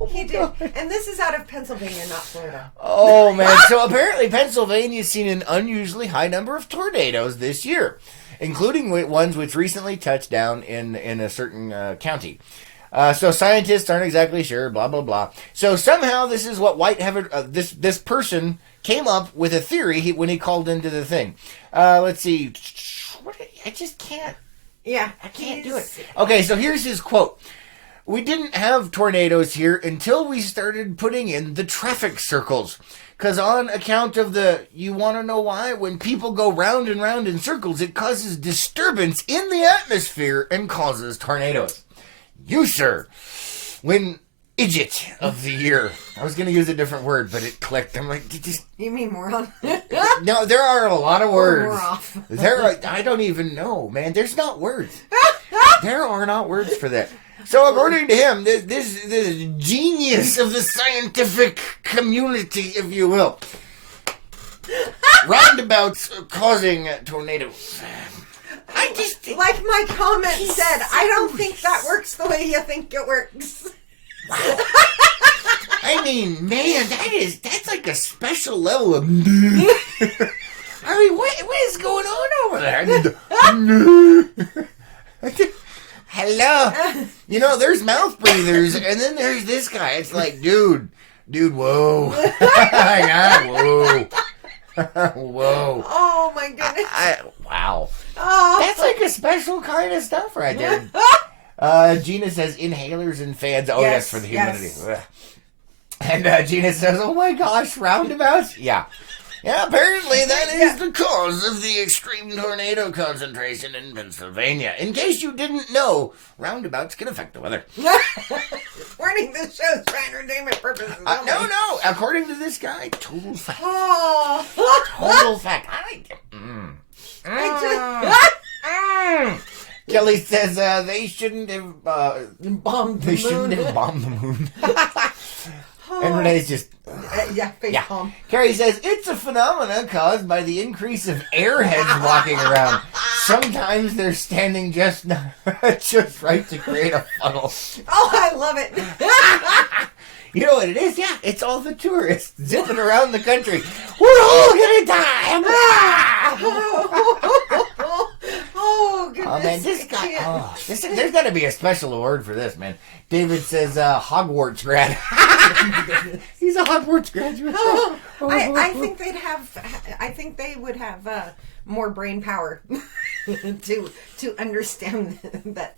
Oh He did. God. And this is out of Pennsylvania, not Florida. Oh, man. So apparently Pennsylvania's seen an unusually high number of tornadoes this year, including ones which recently touched down in a certain county. So scientists aren't exactly sure, blah, blah, blah. So somehow this is what this person came up with a theory when he called into the thing. Let's see. I just can't. Yeah. I can't do it. Okay, so here's his quote. We didn't have tornadoes here until we started putting in the traffic circles. Because on account of you want to know why? When people go round and round in circles, it causes disturbance in the atmosphere and causes tornadoes. You, sir, win idiot of the year. I was going to use a different word, but it clicked. I'm like, You mean moron? No, there are a lot of words. More off. I don't even know, man. There's not words. There are not words for that. So according to him, this genius of the scientific community, if you will, roundabouts causing tornadoes. I just Like my comment said, I don't think that works the way you think it works. Wow. I mean, man, that's like a special level of. I mean, what is going on over there? Hello. You know, there's mouth breathers, and then there's this guy. It's like, dude, whoa. My God, whoa. Whoa. Oh, my goodness. Wow. Oh. That's like a special kind of stuff right there. Gina says inhalers and fans. Oh, yes, for the humidity. Yes. And Gina says, oh my gosh, roundabouts? Yeah. Yeah, apparently that is the cause of the extreme tornado concentration in Pennsylvania. In case you didn't know, roundabouts can affect the weather. Warning, this show's for entertainment purposes only. No. According to this guy, total fact. Oh. Total fact. Kelly says they shouldn't have bombed the moon. And Renee's just face palm. Carrie says it's a phenomenon caused by the increase of airheads walking around. Sometimes they're standing just right to create a funnel. Oh, I love it. You know what it is? Yeah, it's all the tourists zipping around the country. We're all gonna die. Oh, goodness. Oh, man, this guy. There's got to be a special award for this, man. David says Hogwarts grad. He's a Hogwarts graduate. I think they'd have. I think they would have more brain power to understand that.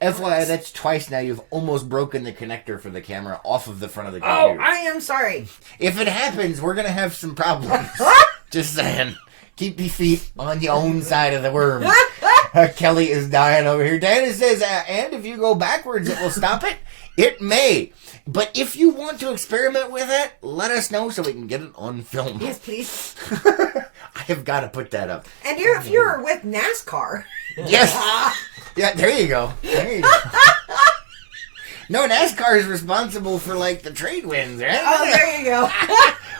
FYI, that's twice now you've almost broken the connector for the camera off of the front of the computer. Oh, I am sorry. If it happens, we're going to have some problems. Just saying. Keep your feet on your own side of the worm. Kelly is dying over here. Dana says, and if you go backwards, it will stop it? It may. But if you want to experiment with it, let us know so we can get it on film. Yes, please. I have got to put that up. And if you're with NASCAR. Yes. Yeah, there you go. No, NASCAR is responsible for, like, the trade winds, right? Oh, there you go.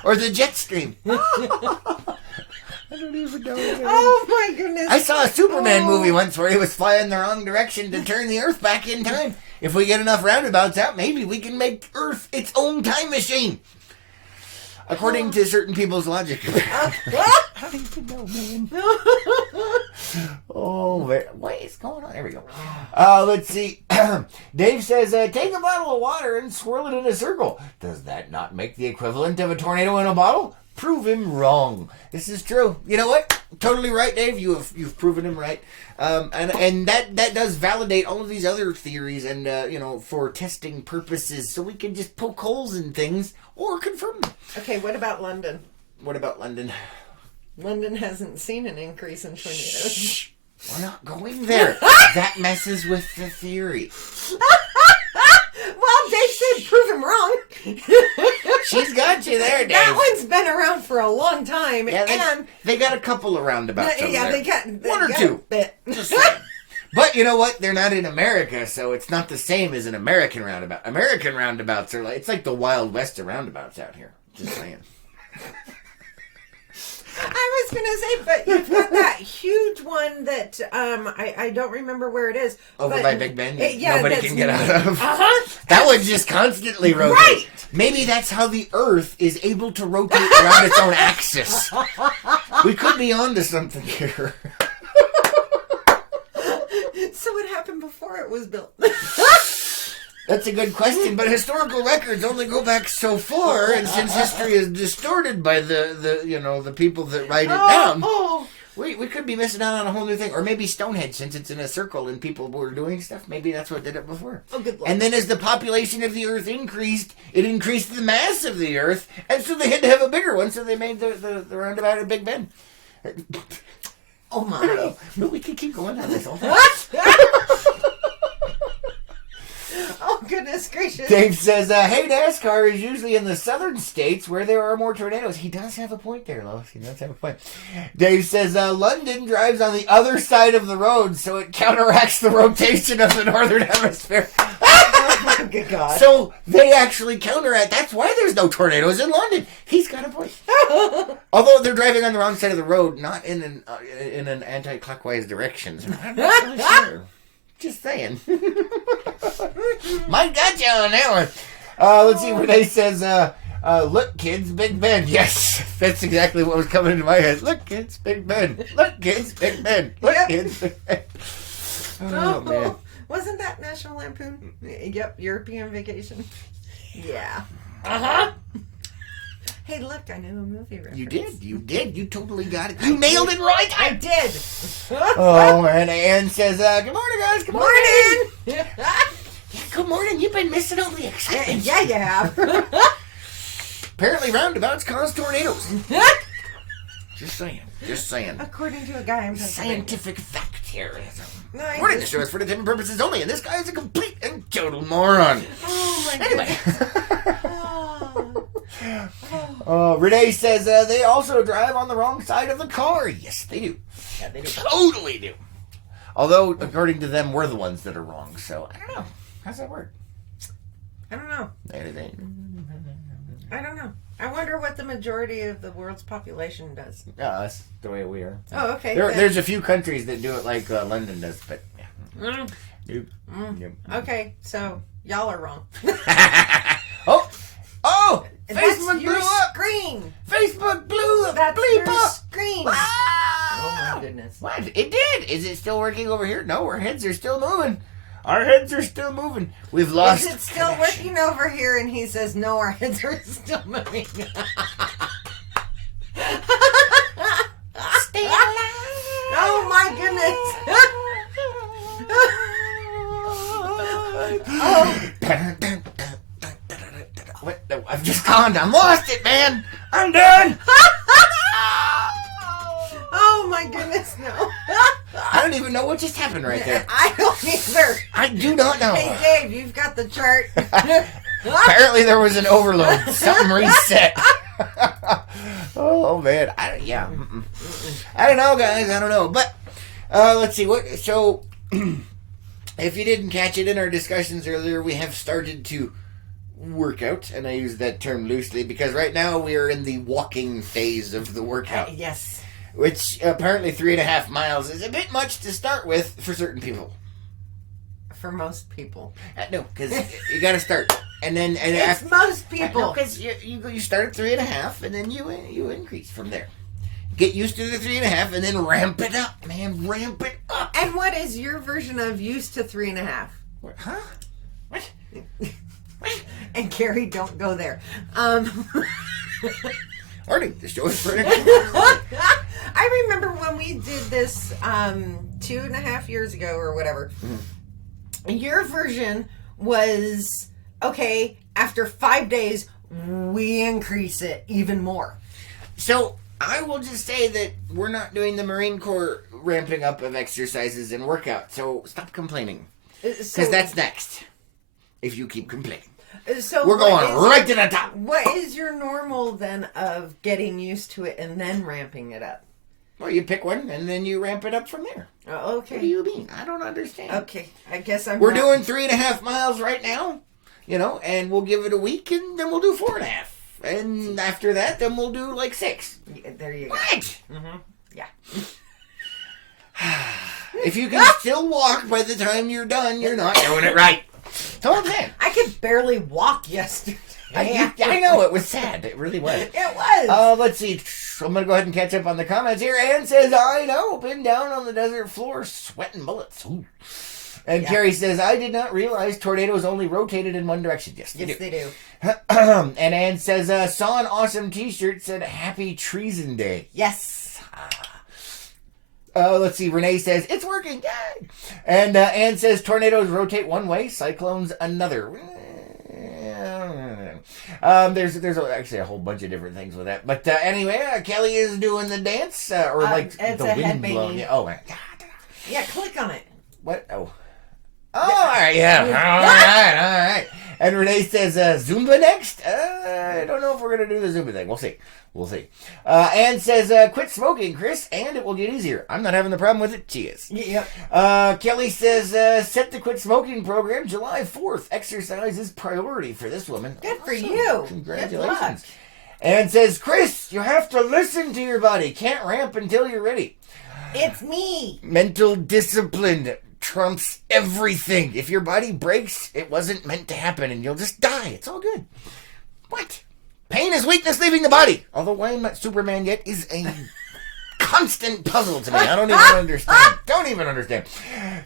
Or the jet stream. I don't even know. Oh, my goodness. I saw a Superman movie once where he was flying the wrong direction to turn the Earth back in time. If we get enough roundabouts out, maybe we can make Earth its own time machine. According to certain people's logic. I don't even know, man. Oh, man. What is going on? There we go. Let's see. Dave says, take a bottle of water and swirl it in a circle. Does that not make the equivalent of a tornado in a bottle? Prove him wrong. This is true. You know what? Totally right, Dave. You've proven him right. And that does validate all of these other theories and, for testing purposes. So we can just poke holes in things or confirm them. Okay, what about London? What about London? London hasn't seen an increase in tornadoes. Shh. We're not going there. That messes with the theory. Well, Dave said prove him wrong. She's got you there, Dave. That one's been around for a long time. Yeah, and they got a couple of roundabouts over there. they got one or got two. A bit. Just saying. But you know what? They're not in America, so it's not the same as an American roundabout. American roundabouts are it's like the Wild West of roundabouts out here. Just saying. I was gonna say, but you've got that huge one that I don't remember where it is. Over by Big Ben, yeah, nobody can get out of. Uh-huh. That one just constantly rotates. Right. Maybe that's how the Earth is able to rotate around its own axis. We could be onto something here. So what happened before it was built? That's a good question, but historical records only go back so far, and since history is distorted by the people that write it down, we could be missing out on a whole new thing. Or maybe Stonehenge, since it's in a circle and people were doing stuff, maybe that's what did it before. Oh, good Lord. And then as the population of the Earth increased, it increased the mass of the Earth, and so they had to have a bigger one, so they made the roundabout at Big Ben. Oh my! But we could keep going on this all time. Oh, goodness gracious. Dave says, hey, NASCAR is usually in the southern states where there are more tornadoes. He does have a point there, Lois. He does have a point. Dave says, London drives on the other side of the road, so it counteracts the rotation of the northern hemisphere. Oh, good God. So they actually counteract. That's why there's no tornadoes in London. He's got a point. Although they're driving on the wrong side of the road, not in an anti-clockwise direction. So I'm not really sure. Just saying. Mike got you on that one. Let's see. Renee says, look, kids, Big Ben. Yes, that's exactly what was coming into my head. Look, kids, Big Ben. Look, kids, Big Ben. Look, kids, Big Ben. Oh, man. Wasn't that National Lampoon? Yep, European Vacation. Yeah. Uh-huh. Hey, look, I know a movie reference. You did. You totally got it. You nailed it right. I did. Oh, and Ann says, good morning, guys. Good morning. Morning. Good morning. You've been missing all the excitement. Yeah, you have. Apparently, roundabouts cause tornadoes. Just saying. According to a guy in Pennsylvania. Scientific fact here. Nice. Warning, this show is for entertainment purposes only, and this guy is a complete and total moron. Oh, my Anyway. Oh. Renee says they also drive on the wrong side of the car. Yes, they do. Yeah, they do. Totally do. Although, according to them, we're the ones that are wrong. So, I don't know. How's that work? I don't know. I don't know. I wonder what the majority of the world's population does. Yeah, that's the way we are. Oh, okay. There's a few countries that do it like London does, but yeah. Nope. Okay, so y'all are wrong. Oh! That's Facebook your blew up! screen! Facebook blew up! That's Bleep your up! screen! Wow! Oh my goodness. What? It did! Is it still working over here? No, our heads are still moving. Our heads are still moving. We've lost Is it still connection. working over here? And he says, no, our heads are still moving. Stay alive! Oh my goodness. What? No, I've just gone. I'm lost it, man. I'm done. Oh my goodness, no. I don't even know what just happened right there. I don't either. I do not know. Hey, Dave, you've got the chart. Apparently there was an overload. Something reset. Oh, man. I don't know, guys. I don't know. But let's see. So, if you didn't catch it in our discussions earlier, we have started to work out. And I use that term loosely because right now we are in the walking phase of the workout. Yes. Which apparently 3.5 miles is a bit much to start with for certain people. For most people. No, because you got to start, and then It's most people. No, because you start at 3.5, and then you increase from there. get used to the 3.5, and then ramp it up, man. Ramp it up. And what is your version of used to 3.5? What? Huh? What? And Carrie, don't go there. Artie, the show is pretty. I remember when we did this 2.5 years ago or whatever. Mm-hmm. Your version was, okay, after 5 days, we increase it even more. So I will just say that we're not doing the Marine Corps ramping up of exercises and workout. So stop complaining, because that's next. If you keep complaining. So we're going right to the top. What is your normal then of getting used to it and then ramping it up? Well, you pick one and then you ramp it up from there. Oh, okay. What do you mean? I don't understand. Okay, I guess We're doing 3.5 miles right now, and we'll give it a week, and then we'll do 4.5, and after that, then we'll do like 6. Yeah, there you go. What? Mm-hmm. Yeah. If you can still walk by the time you're done, you're not doing it right. Don't think. I could barely walk yesterday. I know, it was sad. It really was. It was. Let's see. I'm going to go ahead and catch up on the comments here. Ann says, I know, been down on the desert floor sweating bullets. Ooh. And Carrie says, I did not realize tornadoes only rotated in one direction. Yes, they do. And Ann says, saw an awesome t-shirt, said, Happy Treason Day. Yes. Let's see. Renee says, it's working. Yay! And Ann says, tornadoes rotate one way, cyclones another. There's actually a whole bunch of different things with that. But anyway, Kelly is doing the dance, or like it's the a wind blowing. Oh my God. Yeah, click on it. What? Oh, all right, yeah. All right. And Renee says, Zumba next? I don't know if we're going to do the Zumba thing. We'll see. Ann says, quit smoking, Chris, and it will get easier. I'm not having the problem with it. She is. Yep. Kelly says, set the quit smoking program July 4th. Exercise is priority for this woman. Good for you. Congratulations. Ann says, Chris, you have to listen to your body. Can't ramp until you're ready. It's me. Mental discipline trumps everything. If your body breaks, it wasn't meant to happen, and you'll just die. It's all good. What? Pain is weakness leaving the body. Although why I'm not Superman yet is a constant puzzle to me. I don't even understand. Don't even understand.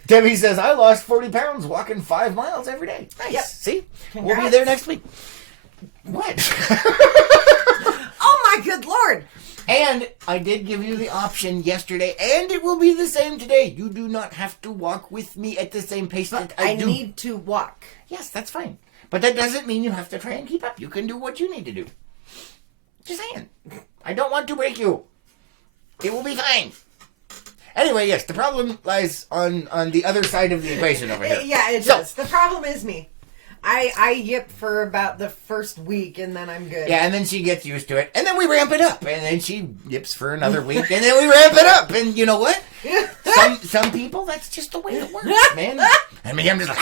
Debbie says, I lost 40 pounds walking 5 miles every day. Nice. Yep. See? Congrats. We'll be there next week. What? Oh my good Lord. And I did give you the option yesterday, and it will be the same today. You do not have to walk with me at the same pace that I do. I need to walk. Yes, that's fine. But that doesn't mean you have to try and keep up. You can do what you need to do. Just saying. I don't want to break you. It will be fine. Anyway, yes, the problem lies on the other side of the equation over here. Yeah, it does. The problem is me. I yip for about the first week, and then I'm good. Yeah, and then she gets used to it, and then we ramp it up, and then she yips for another week, and then we ramp it up, and you know what? Some people, that's just the way it works, man. I mean, I'm just like...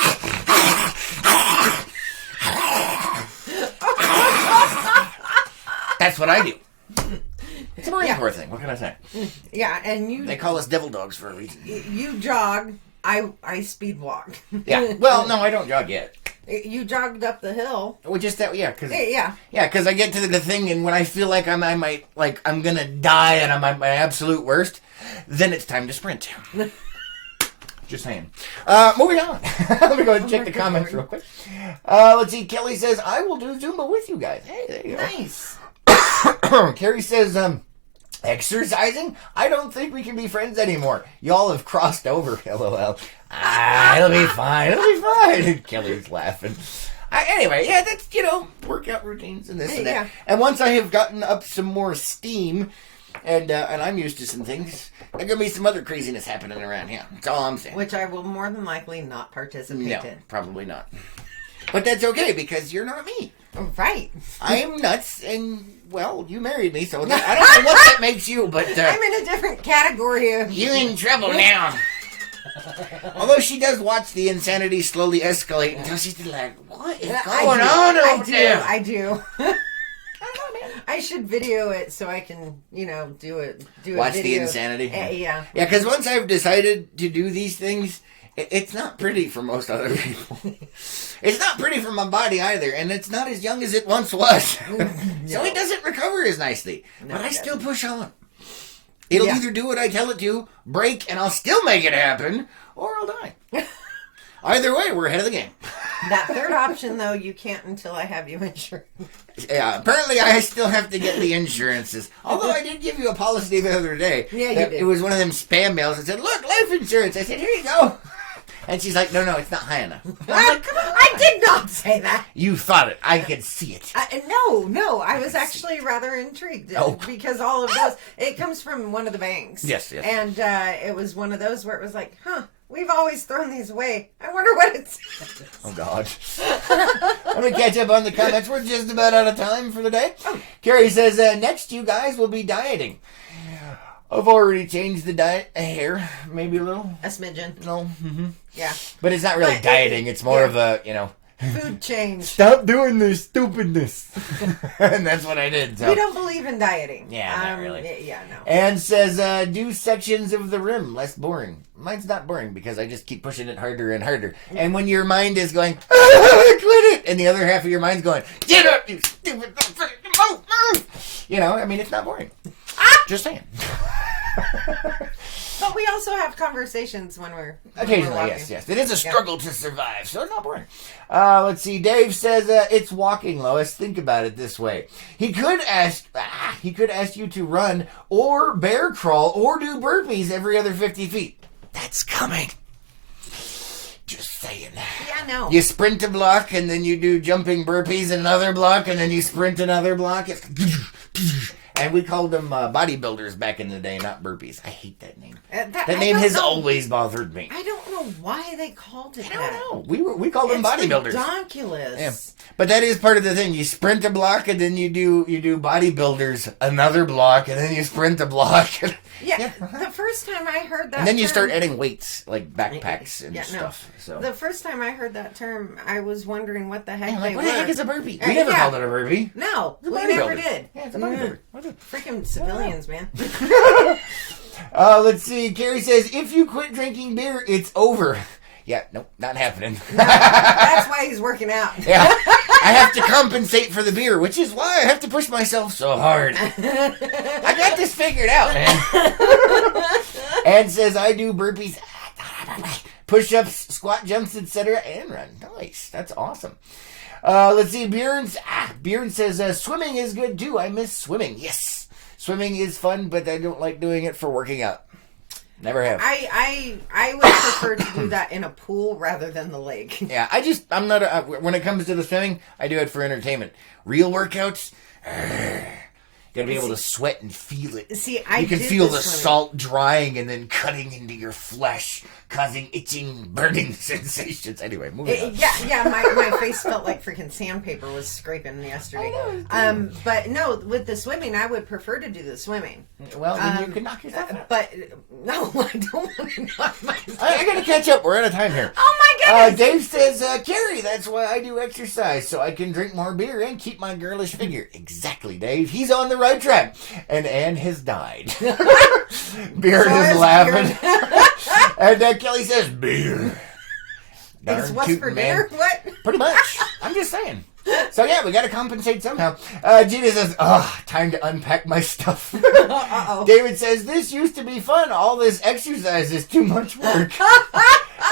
That's what I do. It's a Marine Corps thing. What can I say? Yeah, and you... They call us devil dogs for a reason. You jog. I speed walk. Yeah. Well, no, I don't jog yet. You jogged up the hill. Well, just that, yeah. Yeah. Yeah, because I get to the thing, and when I feel like I'm gonna die and I'm at my absolute worst, then it's time to sprint. Just saying. Moving on. Let me go ahead and check the comments real quick. Let's see. Kelly says, I will do Zumba with you guys. Hey, there you go. Nice. Carrie says, exercising? I don't think we can be friends anymore. Y'all have crossed over. LOL. It'll be fine. It'll be fine. Kelly's laughing. Anyway, yeah, that's, workout routines and this and that. Yeah. And once I have gotten up some more steam, and I'm used to some things, there's going to be some other craziness happening around here. That's all I'm saying. Which I will more than likely not participate in. Probably not. But that's okay, because you're not me. Right. I am nuts, and, well, you married me, so I don't know what that makes you, but... I'm in a different category of... You're in trouble now. Although she does watch the insanity slowly escalate until she's like, what is going on over there? I do. I don't know, man. I should video it so I can, do it. Watch the insanity? Yeah. Yeah, because once I've decided to do these things... It's not pretty for most other people. It's not pretty for my body either, and it's not as young as it once was. So it doesn't recover as nicely. No, but I still push on. It'll either do what I tell it to, break, and I'll still make it happen, or I'll die. Either way, we're ahead of the game. That third option, though, you can't until I have you insured. Yeah, apparently I still have to get the insurances. Although I did give you a policy the other day. Yeah, you did. It was one of them spam mails that said, look, life insurance. I said, here you go. And she's like, no, it's not high enough. I did not say that. You thought it. I could see it. No. I was actually rather intrigued because all of those, it comes from one of the banks. Yes. And it was one of those where it was like, we've always thrown these away. I wonder what it says. Oh, God. Let me catch up on the comments. We're just about out of time for the day. Carrie says, next you guys will be dieting. I've already changed the diet a hair, maybe a little. A smidgen. No. Mm-hmm. Yeah. But it's not really dieting. It's more of a, food change. Stop doing this stupidness. And that's what I did. So. We don't believe in dieting. Yeah, not really. Yeah, no. And says, do sections of the rim, less boring. Mine's not boring because I just keep pushing it harder and harder. And when your mind is going, quit it, and the other half of your mind's going, get up, you stupid, move. It's not boring. Just saying. But we also have conversations when we're occasionally, walking. yes. It is a struggle to survive, so it's not boring. Let's see. Dave says it's walking, Lois. Think about it this way: he could ask you to run or bear crawl or do burpees every other 50 feet. That's coming. Just saying. Yeah, no. You sprint a block and then you do jumping burpees another block and then you sprint another block. And we called them bodybuilders back in the day, not burpees. I hate that name. That name has always bothered me. I don't know why they called it that. I don't know. We called them bodybuilders. Ridiculous. Yeah. But that is part of the thing. You sprint a block and then you do bodybuilders another block and then you sprint a block. Yeah. The first time I heard that and then you term, start adding weights like backpacks and stuff. So the first time I heard that term, I was wondering what the heck they what were. the heck is a burpee? We never called it a burpee. No, we never did. Yeah, it's a bodybuilder. Freaking civilians, man. Let's see. Carrie says, if you quit drinking beer, it's over. Yeah, nope, not happening. That's why he's working out. Yeah, I have to compensate for the beer, which is why I have to push myself so hard. I got this figured out, man. And says, I do burpees, push-ups, squat jumps, etc., and run. Nice, that's awesome. Let's see, Bjorn says, swimming is good too. I miss swimming. Yes, swimming is fun, but I don't like doing it for working out. Never have. I would prefer to do that in a pool rather than the lake. Yeah, I'm not when it comes to the swimming, I do it for entertainment. Real workouts, gotta be able to sweat and feel it. See, you can feel the salt drying and then cutting into your flesh, causing itching, burning sensations. Anyway, moving on. Yeah, my face felt like freaking sandpaper was scraping yesterday. But no, with the swimming, I would prefer to do the swimming. Well, then you can knock yourself out. But no, I don't want to knock myself I gotta catch up. We're out of time here. Oh my goodness! Dave says, Carrie, that's why I do exercise, so I can drink more beer and keep my girlish figure. Exactly, Dave. He's on the right track. And Anne has died. Beard is laughing. And Kelly says, beer. It's what's for dinner? What? Pretty much. I'm just saying. So yeah, we got to compensate somehow. Gina says, time to unpack my stuff. Uh-oh. David says, this used to be fun. All this exercise is too much work.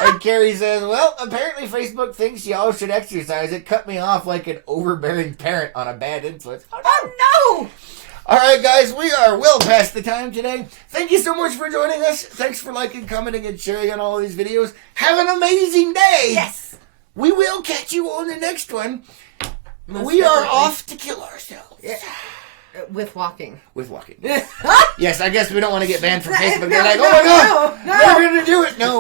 And Carrie says, well, apparently Facebook thinks y'all should exercise. It cut me off like an overbearing parent on a bad influence. Oh no! All right, guys, we are well past the time today. Thank you so much for joining us. Thanks for liking, commenting, and sharing on all these videos. Have an amazing day. Yes. We will catch you on the next one. We are off to kill ourselves. Yeah. With walking. Yes, I guess we don't want to get banned from Facebook. They're like, oh my God, we're going to do it. No,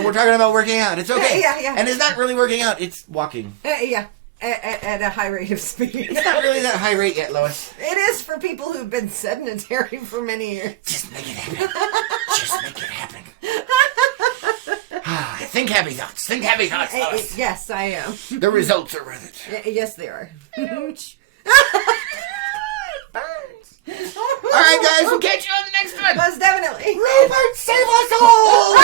we're talking about working out. It's okay. Yeah. And it's not really working out. It's walking. Yeah. At a high rate of speed. It's not really that high rate yet, Lois. It is for people who've been sedentary for many years. Just make it happen. Think happy thoughts. Lois. Yes, I am. The results are worth it. Yes, they are. Burns. All right, guys, we'll catch you on the next one. Most definitely. Robert, save us all!